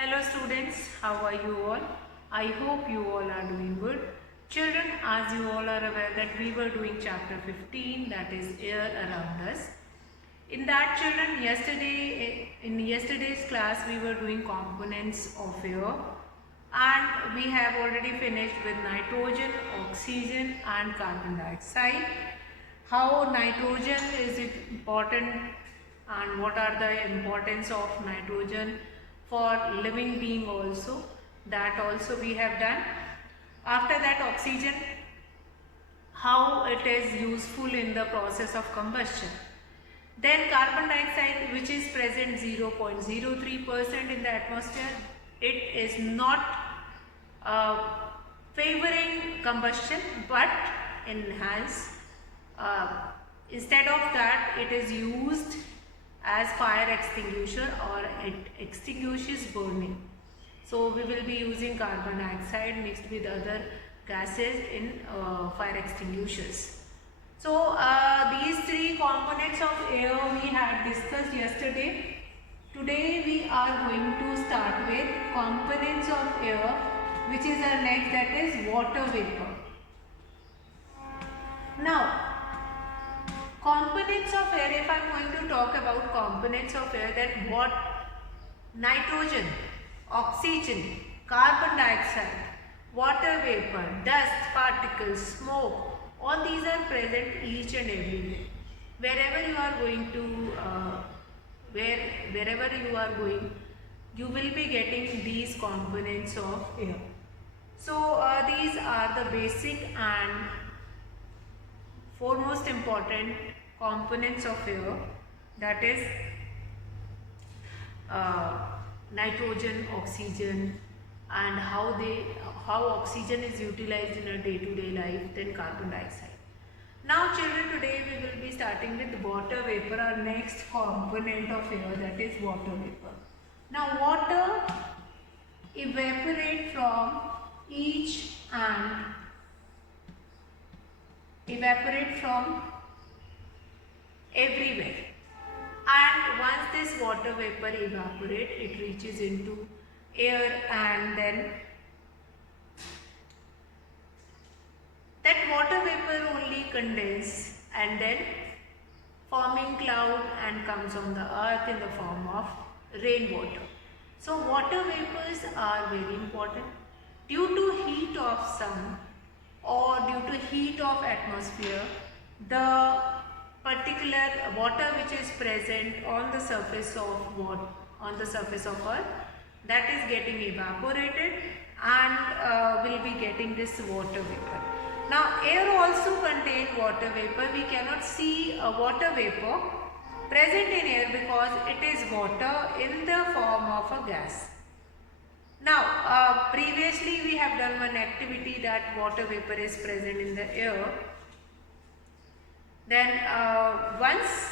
Hello students, how are you all? I hope you all are doing good. Children, as you all are aware that we were doing chapter 15, that is air around us. In that children, in yesterday's class we were doing components of air and we have already finished with nitrogen, oxygen and carbon dioxide. How nitrogen is important and what are the importance of nitrogen for living being also, that also we have done. After that, oxygen, how it is useful in the process of combustion. Then carbon dioxide, which is present 0.03% in the atmosphere, it is not uh, favoring combustion but enhance. Instead of that, it is used as fire extinguisher or it extinguishes burning. So we will be using carbon dioxide mixed with other gases in fire extinguishers. So these three components of air we had discussed yesterday. Today we are going to start with components of air, which is our next, that is water vapor. Now, components of air, if I am going to talk about components of air, then what? Nitrogen, oxygen, carbon dioxide, water vapor, dust particles, smoke, all these are present each and everywhere. Wherever you are going to, wherever you are going, you will be getting these components of air. So these are the basic and foremost important components of air, that is nitrogen, oxygen, and how oxygen is utilized in a day-to-day life, then carbon dioxide. Now children, today we will be starting with water vapor, our next component of air, that is water vapor. Now water evaporate from everywhere, and once this water vapor evaporate, it reaches into air, and then that water vapor only condense and then forming cloud and comes on the earth in the form of rainwater. So water vapors are very important. Due to heat of sun or due to heat of atmosphere, the particular water which is present on the surface of earth, that is getting evaporated and will be getting this water vapor. Now air also contains water vapor. We cannot see a water vapor present in air because it is water in the form of a gas. Now previously we have done one activity that water vapor is present in the air. Then once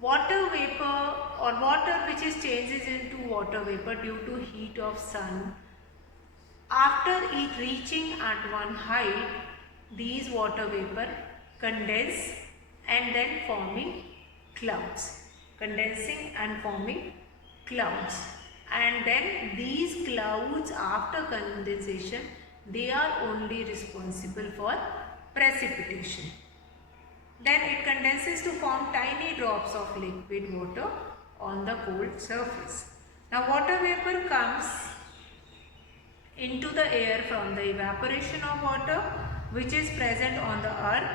water vapor or water which is changes into water vapor due to heat of sun, after it reaching at one height, these water vapor condense and then forming clouds, condensing and forming clouds, and then these clouds after condensation, they are only responsible for precipitation. Then it condenses to form tiny drops of liquid water on the cold surface. Now water vapor comes into the air from the evaporation of water which is present on the earth,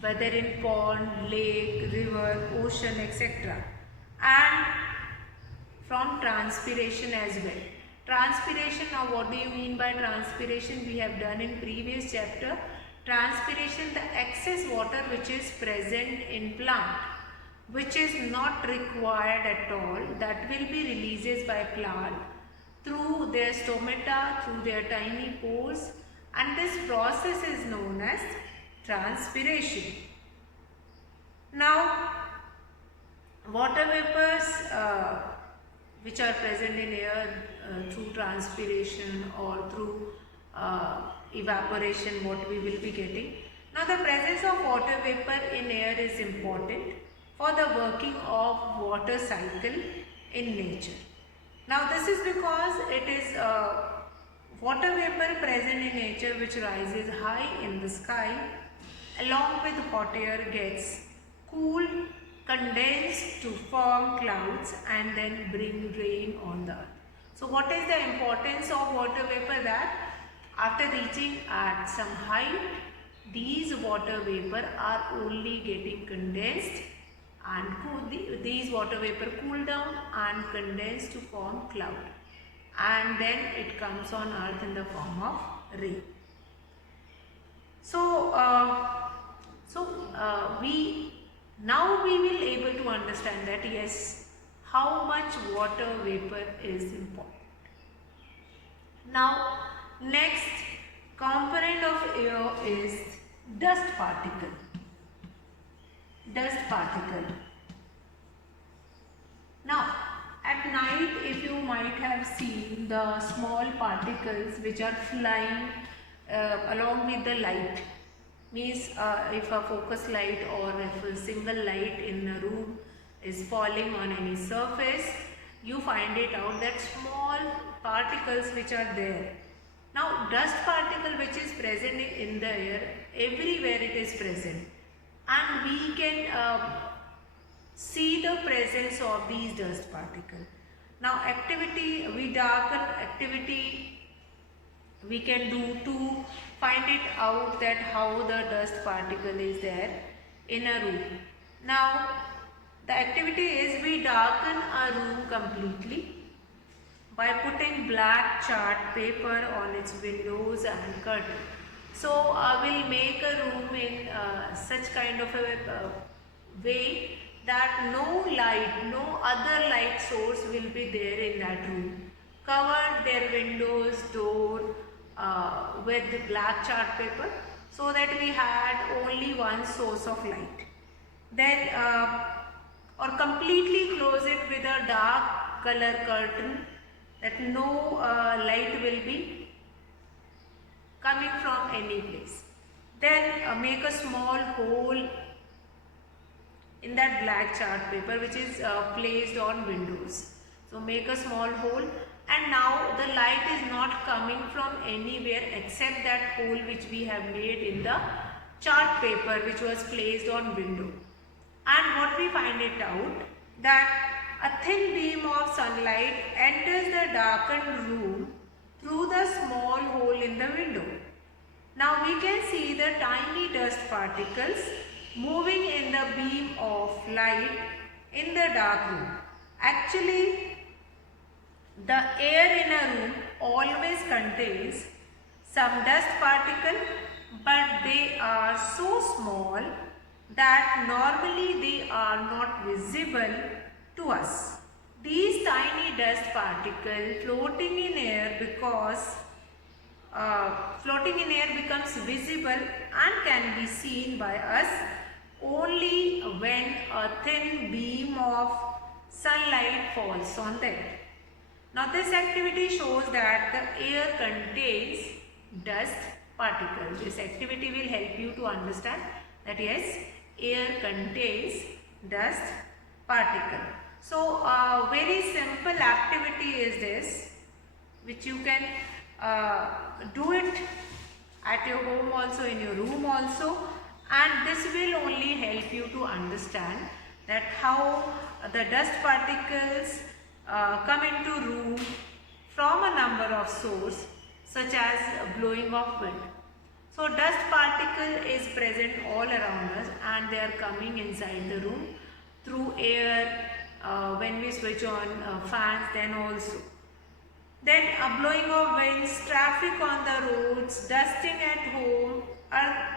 whether in pond, lake, river, ocean, etc. and from transpiration as well. Transpiration, now what do you mean by transpiration? We have done in previous chapter. Transpiration, the excess water which is present in plant, which is not required at all, that will be releases by plant through their stomata, through their tiny pores, and this process is known as transpiration. Now water vapors which are present in air through transpiration or through evaporation, what we will be getting. Now the presence of water vapor in air is important for the working of water cycle in nature. Now this is because it is water vapor present in nature which rises high in the sky along with hot air gets cooled, condensed to form clouds and then bring rain on the earth. So what is the importance of water vapor? That after reaching at some height, these water vapor are only getting condensed and these water vapor cool down and condense to form cloud, and then it comes on earth in the form of rain. So, we will able to understand that yes, how much water vapor is important. Now, next component of air is dust particle. Dust particle. Now, at night, if you might have seen the small particles which are flying along with the light, means if a focus light or if a single light in a room is falling on any surface, you find it out that small particles which are there. Now, dust particle which is present in the air, everywhere it is present, and we can see the presence of these dust particles. Now, activity, we darken activity we can do to find it out that how the dust particle is there in a room. Now, the activity is we darken a room completely by putting black chart paper on its windows and curtain. So, we'll make a room in such kind of a way that no light, no other light source will be there in that room. Covered their windows, door with black chart paper so that we had only one source of light. Then or completely close it with a dark color curtain that no light will be coming from any place. Then make a small hole in that black chart paper which is placed on windows. So make a small hole, and now the light is not coming from anywhere except that hole which we have made in the chart paper which was placed on window. And what we find it out, that a thin beam of sunlight enters the darkened room through the small hole in the window. Now we can see the tiny dust particles moving in the beam of light in the dark room. Actually, the air in a room always contains some dust particle, but they are so small that normally they are not visible to us. These tiny dust particles floating in air because floating in air becomes visible and can be seen by us only when a thin beam of sunlight falls on them. Now this activity shows that the air contains dust particles. This activity will help you to understand that yes, air contains dust particle. So very simple activity is this, which you can do it at your home also, in your room also, and this will only help you to understand that how the dust particles come into room from a number of source such as blowing of wind. So dust particle is present all around us and they are coming inside the room through air, when we switch on fans, then also. Then blowing of winds, traffic on the roads, dusting at home, earth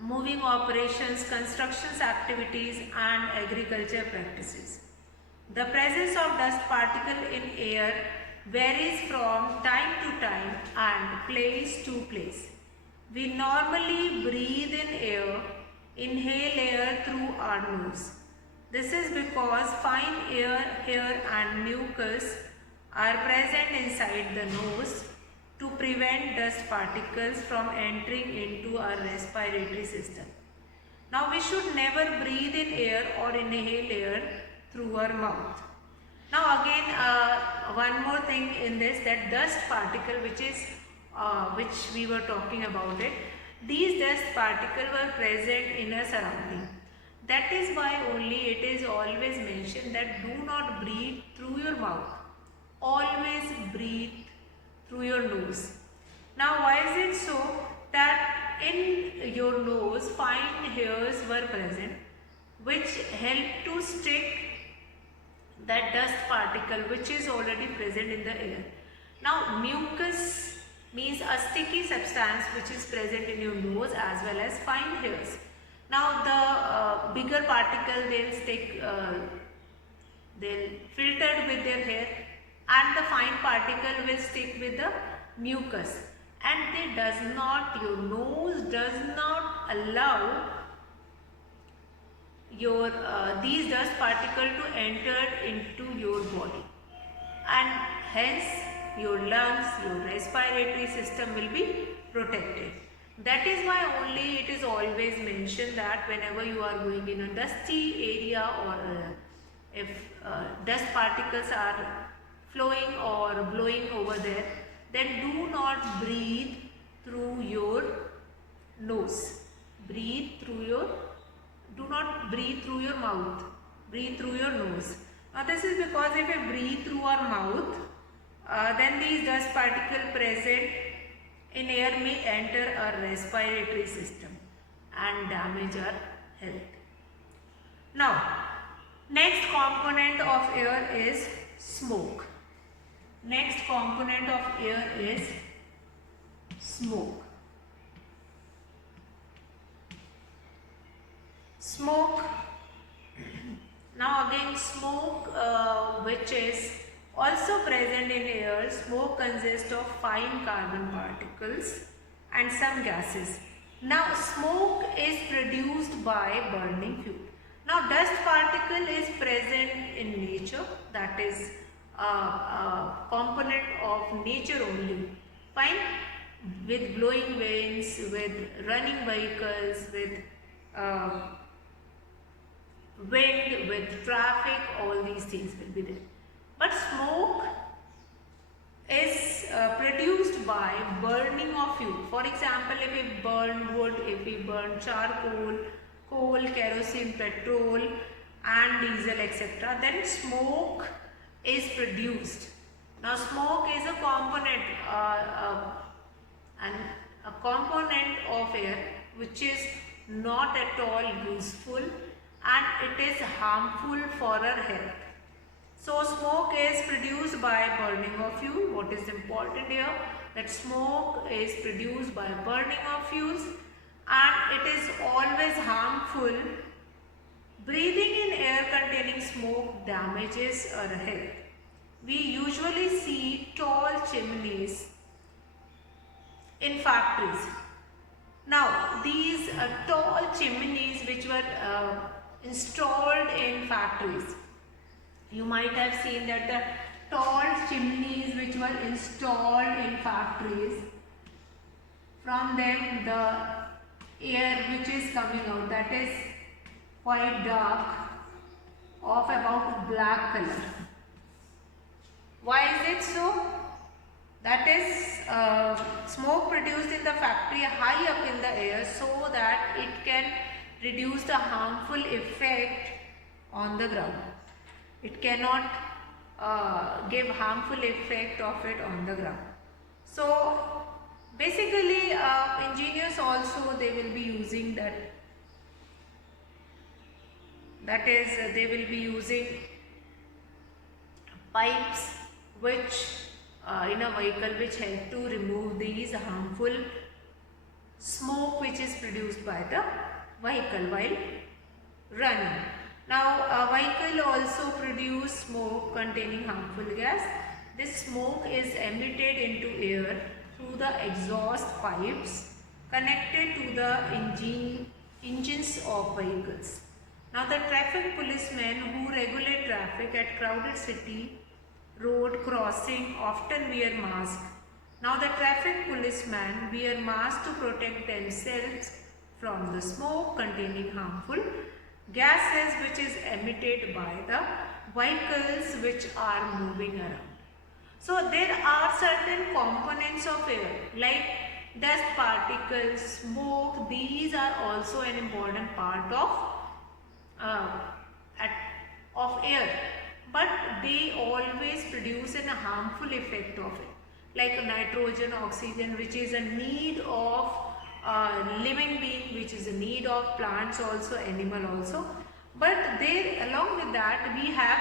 moving operations, constructions activities and agriculture practices. The presence of dust particle in air varies from time to time and place to place. We normally breathe in air, inhale air through our nose. This is because fine air, hair and mucus are present inside the nose to prevent dust particles from entering into our respiratory system. Now we should never breathe in air or inhale air through our mouth. Now again, one more thing in this, that dust particle which we were talking about it. These dust particles were present in a surrounding. That is why only it is always mentioned that do not breathe through your mouth. Always breathe through your nose. Now why is it so? That in your nose fine hairs were present which help to stick that dust particle which is already present in the air. Now mucus means a sticky substance which is present in your nose as well as fine hairs. Now the bigger particle they'll stick, they'll filtered with their hair, and the fine particle will stick with the mucus, and your nose does not allow your these dust particle to enter into your body, and hence your lungs, your respiratory system will be protected. That is why only it is always mentioned that whenever you are going in a dusty area, or if dust particles are flowing or blowing over there, then do not breathe through your nose. Do not breathe through your mouth. Breathe through your nose. Now this is because if we breathe through our mouth, then these dust particles present in air may enter our respiratory system and damage our health. Now, next component of air is smoke. Next component of air is smoke. Smoke. Now again, smoke which is also present in air. Smoke consists of fine carbon particles and some gases. Now smoke is produced by burning fuel. Now dust particle is present in nature, that is a component of nature only. Fine, with blowing winds, with running vehicles, with wind, with traffic, all these things will be there. But smoke is produced by burning of fuel. For example, if we burn wood, if we burn charcoal, coal, kerosene, petrol and diesel, etc., then smoke is produced. Now smoke is a component of air which is not at all useful, and it is harmful for our health. So smoke is produced by burning of fuel. What is important here? That smoke is produced by burning of fuels, and it is always harmful. Breathing in air containing smoke damages our health. We usually see tall chimneys in factories. Now these tall chimneys which were installed in factories, you might have seen that the tall chimneys which were installed in factories, from them the air which is coming out, that is quite dark, of about black color. Why is it so? That is smoke produced in the factory high up in the air, so that it can reduce the harmful effect on the ground. It cannot give harmful effect of it on the ground. So basically engineers also, they will be using that is they will be using pipes which in a vehicle which help to remove these harmful smoke which is produced by the vehicle while running. Now a vehicle also produce smoke containing harmful gas. This smoke is emitted into air through the exhaust pipes connected to the engines of vehicles. Now the traffic policemen who regulate traffic at crowded city road crossing often wear masks. Now the traffic policemen wear masks to protect themselves from the smoke containing harmful gases which is emitted by the vehicles which are moving around. So there are certain components of air like dust particles, smoke. These are also an important part uh, of air, but they always produce a harmful effect of it, like nitrogen, oxygen, which is a need of living being, which is a need of plants also, animal also. But there, along with that, we have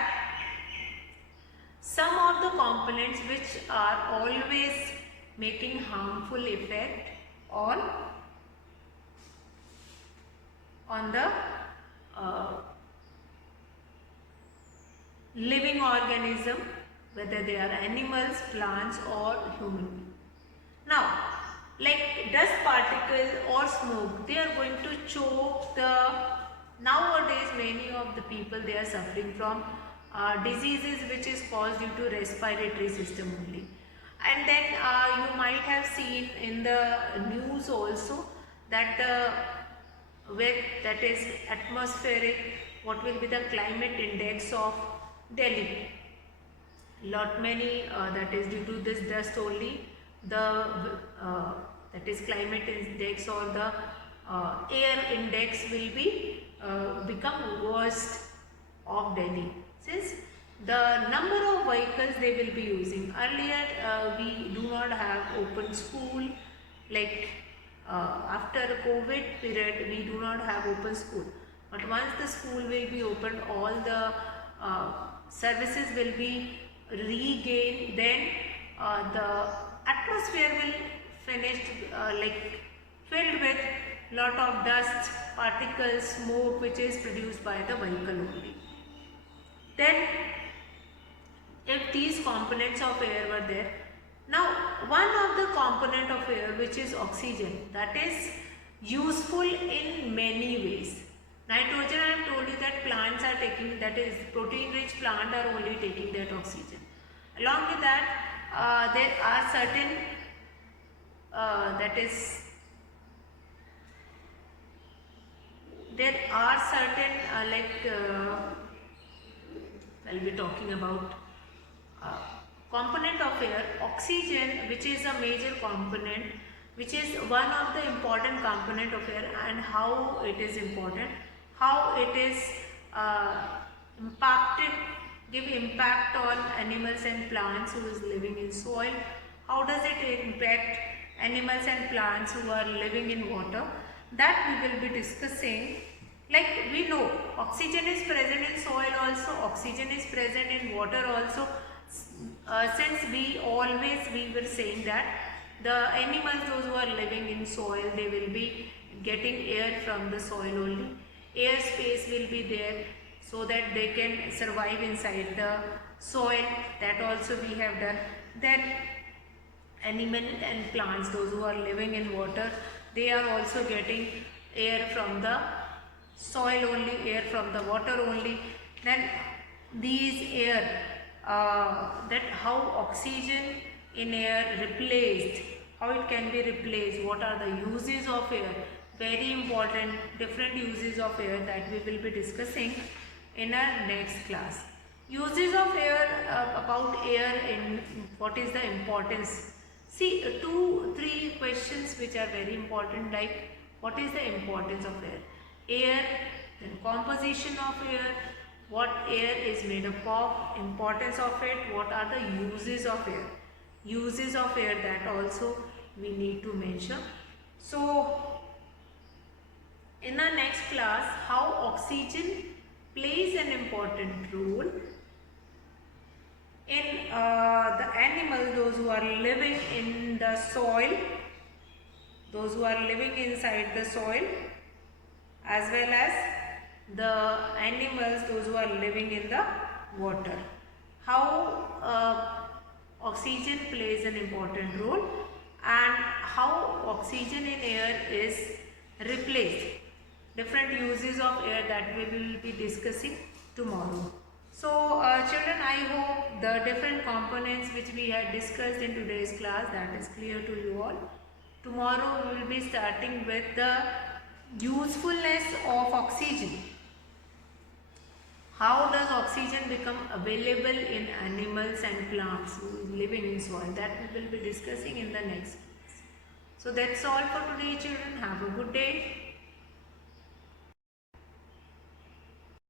some of the components which are always making harmful effect on the uh, living organism, whether they are animals, plants or human. Now, like dust particle or smoke, they are going to choke the, nowadays many of the people, they are suffering from diseases which is caused due to respiratory system only. And then you might have seen in the news also that the with that is atmospheric, what will be the climate index of Delhi. Lot many that is due to this dust only, the that is climate index or the air index will be become worst of Delhi, since the number of vehicles they will be using. Earlier we do not have open school, like after COVID period we do not have open school, but once the school will be opened, all the services will be regained, then the atmosphere will finish like filled with lot of dust particles, smoke, which is produced by the vehicle only. Then if these components of air were there, now one of the component of air, which is oxygen, that is useful in many ways. Nitrogen, I have told you that plants are taking, that is protein rich plant are only taking that oxygen. Along with that there are certain there are certain I'll be talking about component of air. Oxygen, which is a major component, which is one of the important component of air, and how it is important, how it is give impact on animals and plants who is living in soil, how does it impact animals and plants who are living in water, that we will be discussing. Like we know oxygen is present in soil also, oxygen is present in water also. Since we were saying that the animals, those who are living in soil, they will be getting air from the soil only. Air space will be there so that they can survive inside the soil, that also we have done. Then animals and plants, those who are living in water, they are also getting air from the soil only, air from the water only. Then these air, that how oxygen in air replaced, how it can be replaced, what are the uses of air, very important different uses of air, that we will be discussing in our next class. Uses of air, about air and what is the importance. See, 2-3 questions which are very important, like what is the importance of air, then composition of air, what air is made up of, importance of it, what are the uses of air. Uses of air, that also we need to mention. So in our next class, how oxygen plays an important role in the animals, those who are living in the soil, those who are living inside the soil, as well as the animals, those who are living in the water. How oxygen plays an important role, and how oxygen in air is replaced. Different uses of air, that we will be discussing tomorrow. So children, I hope the different components which we had discussed in today's class, that is clear to you all. Tomorrow we will be starting with the usefulness of oxygen. How does oxygen become available in animals and plants living in soil? That we will be discussing in the next class. So that's all for today, children. Have a good day.